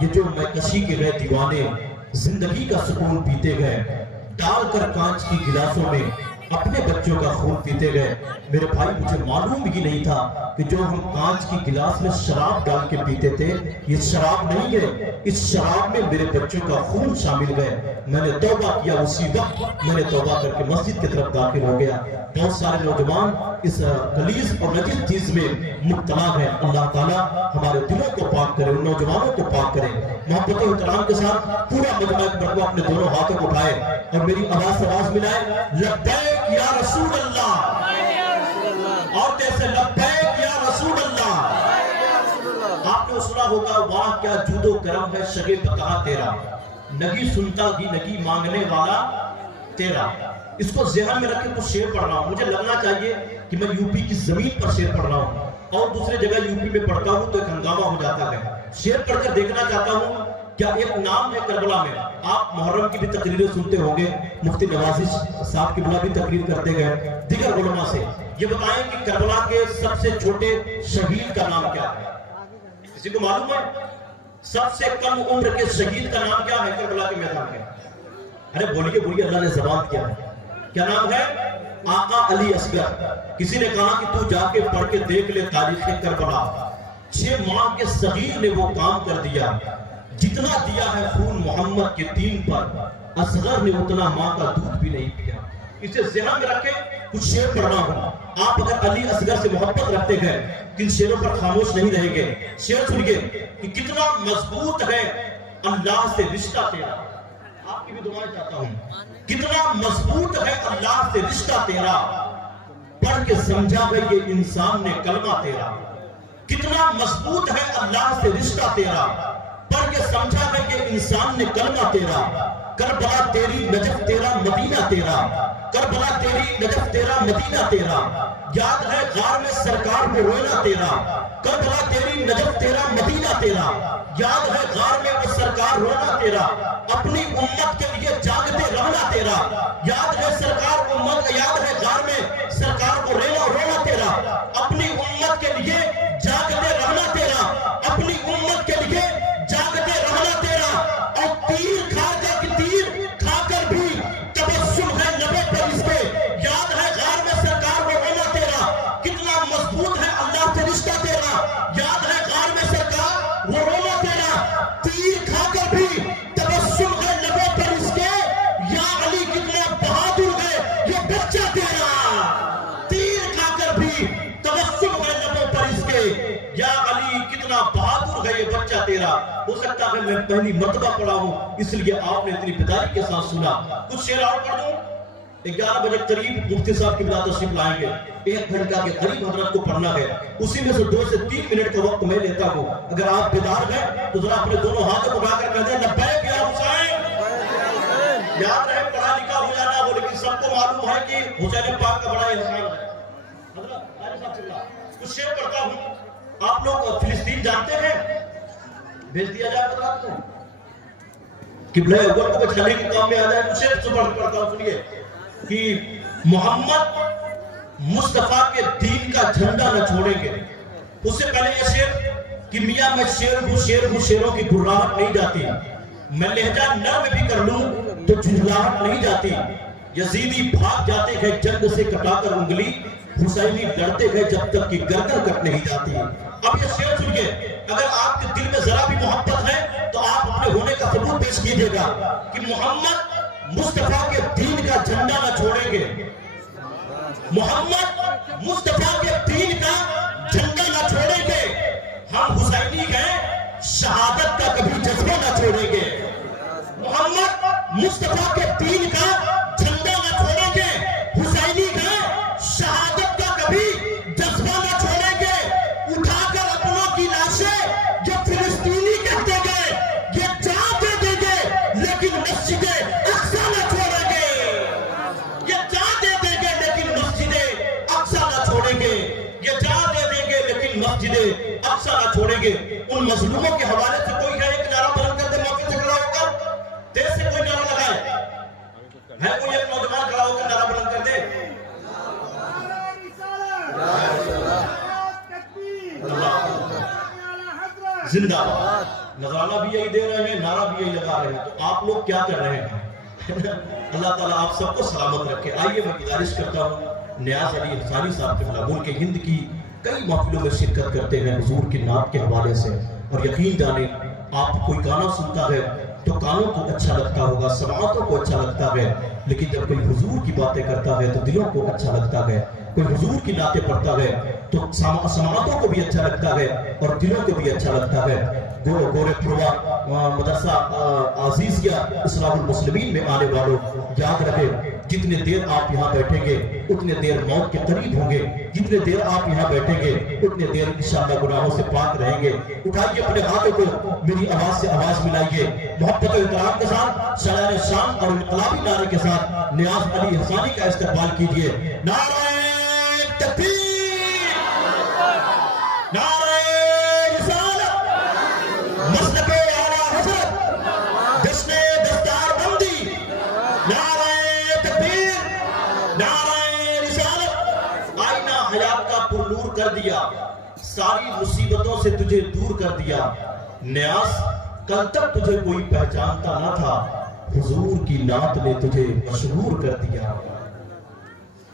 یہ جو مکشی کے گئے دیوانے زندگی کا سکون پیتے گئے، ڈال کر کانچ کی گلاسوں میں اپنے بچوں کا خون پیتے گئے. میرے بھائی مجھے معلوم ہی نہیں تھا کہ جو ہم کانچ کی گلاس میں شراب ڈال کے پیتے تھے یہ شراب نہیں ہے، اس شراب میں میرے بچوں کا خون شامل گئے. میں نے توبہ کیا، اسی وقت میں نے توبہ کر کے مسجد کی طرف داخل ہو گیا. بہت سارے نوجوان اس غلیظ اور نجس چیز میں مبتلا ہیں. اللہ تعالیٰ ہمارے دلوں کو پاک کرے، ان نوجوانوں کو پاک کرے. محبت و احترام کے ساتھ پورا مجمع ایک مرتبہ اپنے دونوں ہاتھوں کو اٹھائے اور میری آواز ملائے، لبیک یا رسول اللہ. اور جیسے لبیک یا رسول اللہ. آپ نے سنا ہوگا، واہ کیا جود و کرم ہے شگے بتا تیرا، نگی سنتا ہی نگی مانگنے والا تیرا. اس کو ذہن میں رکھ کے کچھ شعر پڑھ رہا ہوں. مجھے لگنا چاہیے کہ میں یوپی کی زمین پر شعر پڑھ رہا ہوں اور دوسرے جگہ یوپی میں پڑھتا ہوں تو ایک ہنگامہ ہو جاتا ہے. شعر پڑھ کر دیکھنا چاہتا ہوں. کیا ایک نام ہے کربلا میں. آپ محرم کی بھی تقریریں سنتے ہوں گے، مفتی نوازی صاحب کی بلا بھی تقریر کرتے گئے دیگر علماء سے. یہ بتائیں کہ کربلا کے سب سے چھوٹے شہید کا نام کیا ہے؟ کسی کو معلوم ہے؟ سب سے کم عمر کے شہید کا نام کیا ہے کربلا کے میدان میں؟ ارے بولیے بولیے، اللہ نے زبان کیا ہے. کیا نام ہے؟ آقا علی اصغر. کسی نے کہا کہ تو جا کے پڑھ کے دیکھ لے تاریخ کربلا. 6 ماہ کے صغیر نے وہ کام کر دیا جتنا دیا ہے خون محمد کے دین پر. اصغر نے اتنا ماں کا دودھ بھی نہیں پیا. اسے ذہن میں رکھیں. کچھ شعر پڑھ رہا ہوں. آپ اگر علی اصغر سے محبت رکھتے گئے کن شعروں پر خاموش نہیں رہیں گے. شعر سنیے کہ کتنا مضبوط ہے اللہ سے رشتہ تیرا. آپ کی بھی دعائیں چاہتا ہوں. کتنا مضبوط ہے اللہ سے رشتہ تیرا، پڑھ کے سمجھا ہے یہ انسان نے کلمہ تیرا. کتنا مضبوط ہے اللہ سے رشتہ تیرا، پڑھ کے سمجھا ہے کہ انسان نے کلمہ تیرا. کربلا تیری نجف تیرا مدینہ تیرا، کربلا تیری نجف تیرا مدینہ تیرا. یاد ہے غار میں سرکار کو رونا تیرا، کربلا تیری نجف تیرا مدینہ تیرا. یاد ہے غار میں وہ سرکار رونا تیرا، اپنی امت کے لیے جاگتے رہنا تیرا. یاد ہے سرکار امت، یاد ہے غار میں سرکار کو رونا تیرا، اپنی امت کے لیے جاگتے رہنا تیرا، اپنی امت کے لیے جاگتے رہنا تیرا. اور تیر کھا کر بھی تبسم ہے لبے پر اس کے. یاد ہے غار میں سرکار کو رونا تیرا. کتنا مضبوط ہے اللہ سے رشتہ تیرا. یاد ہے غار میں سرکار وہ رونا تیرا. تیر کھا کر بھی تبسم ہے لبے پر اس کے. یا علی کتنا بہادر ہے یہ بچہ تیرا. تیر کھا کر بھی تبسم ہے لبے پر اس کے. یا علی کتنا بہادر ہے یہ بچہ تیرا. ہو سکتا ہے میں پہلی مرتبہ پڑھا ہوں اس لیے آپ نے اتنی بیداری کے ساتھ سنا. کچھ شعر اور پڑھ دوں. 11 بجے قریب مفتی صاحب کی بلا تشریف لائیں گے. 1 گھنٹہ کے قریب حضرت کو پڑھنا ہے. اسی میں سے 2 سے 3 منٹ کا وقت میں لیتا ہوں. اگر آپ بیدار ہیں تو ذرا اپنے دونوں ہاتھوں کو اٹھا کر کہہ دیں لبیک یا حسین. یاد رہے پڑھا لکھا ہو جانا وہ، لیکن سب کو معلوم ہے کہ حسین پاک کا بڑا احسان ہے. کچھ شعر پڑھتا ہوں. آپ لوگ فلسطین جانتے ہیں؟ بھیج دیا جائے بتا دوں قبلہ اول کو بچانے کے کام میں آ جائے. کچھ شعر پڑھتا ہوں. سنیے کہ محمد مصطفیٰ کے دین کا جھنڈا نہ چھوڑیں گے. اس سے پہلے یہ شعر کہ میاں میں شیر ہوں شیروں کی گھراہٹ نہیں جاتی. میں لہجہ نرم بھی کر لوں تو جھنجھلاہٹ نہیں جاتی. یزیدی بھاگ جاتے ہیں جنگ سے کٹا کر انگلی، حسینی لڑتے ہیں جب تک کہ گردن کٹ نہیں جاتی. اب یہ شعر سنیے. اگر آپ کے دل میں ذرا بھی محبت ہے تو آپ اپنے ہونے کا ثبوت پیش کیجئے گا کہ محمد مصطفیٰ کے دین کا جھنڈا نہ چھوڑیں گے. محمد مصطفیٰ کے دین کا جھنڈا نہ چھوڑیں گے. ہم حسینی ہیں شہادت کا کبھی جذبہ نہ چھوڑیں گے. محمد مصطفیٰ کے دین کا جھنڈا نہ چھوڑیں گے. حسینی ہیں شہادت کا کبھی جذبہ نہ چھوڑیں گے. اٹھا کر اپنوں کی لاشیں جو فلسطینی کہتے گئے یہ جان دے دیں گے لیکن مسجد اقصی نہ چھوڑیں گے. یہ جان دے دیں گے لیکن مسجد اقصی نہ چھوڑیں گے. یہ جان دے دیں گے لیکن مسجد اقصی نہ چھوڑیں گے. ان مظلوموں کے حوالے سے کوئی ہے ایک نعرہ بلند کر دے موقع سے کھڑا ہو کر. دیر سے کوئی نعرہ لگائے ہے. کوئی ایک نوجوان کھڑا ہو کر نعرہ بلند کر دے. زندہ باد. نذرانہ بھی یہی دے رہے ہیں، نعرہ بھی یہی لگا رہے ہیں، تو آپ لوگ کیا کر رہے ہیں؟ اللہ تعالیٰ آپ سب کو سلامت رکھے۔ آئیے میں گزارش کرتا ہوں نیاز علی حسانی صاحب کے ملک ہند کی کئی محفلوں میں شرکت کرتے ہیں حضور کی نعت کے حوالے سے، اور یقین جانیں آپ کوئی گانا سنتا ہے تو کانوں کو اچھا لگتا ہوگا، سماعتوں کو اچھا لگتا ہے، لیکن جب کوئی حضور کی باتیں کرتا ہے تو دلوں کو اچھا لگتا ہے، کوئی حضور کی نعتیں پڑھتا ہے تو سماعتوں کو بھی اچھا لگتا ہے اور دلوں کو بھی اچھا لگتا ہے۔ گورے پھروا مدرسہ عزیزیہ اصلاح المسلمین میں آنے والوں یاد رکھے، جتنے دیر آپ یہاں بیٹھیں گے اتنے دیر موت کے قریب ہوں گے، جتنے دیر آپ یہاں بیٹھیں گے اتنے دیر انشاءاللہ گناہوں سے پاک رہیں گے۔ اٹھائیے اپنے ہاتھوں کو، میری آواز سے آواز ملائیے، محبت و احترام کے ساتھ شاعر شان اور انقلابی نعرے کے ساتھ نیاز علی حسانی کا استقبال کیجیے۔ نعرہ تکبیر، نعرہ رسالت، مسلک اعلیٰ حضرت، جشن دستار بندی، نعرہ تکبیر، نعرہ رسالت۔ آئینہ حیات کا پر نور کر دیا، ساری مصیبتوں سے تجھے دور کر دیا۔ نیاز کل تک تجھے کوئی پہچانتا نہ تھا، حضور کی نعت نے تجھے مشہور کر دیا۔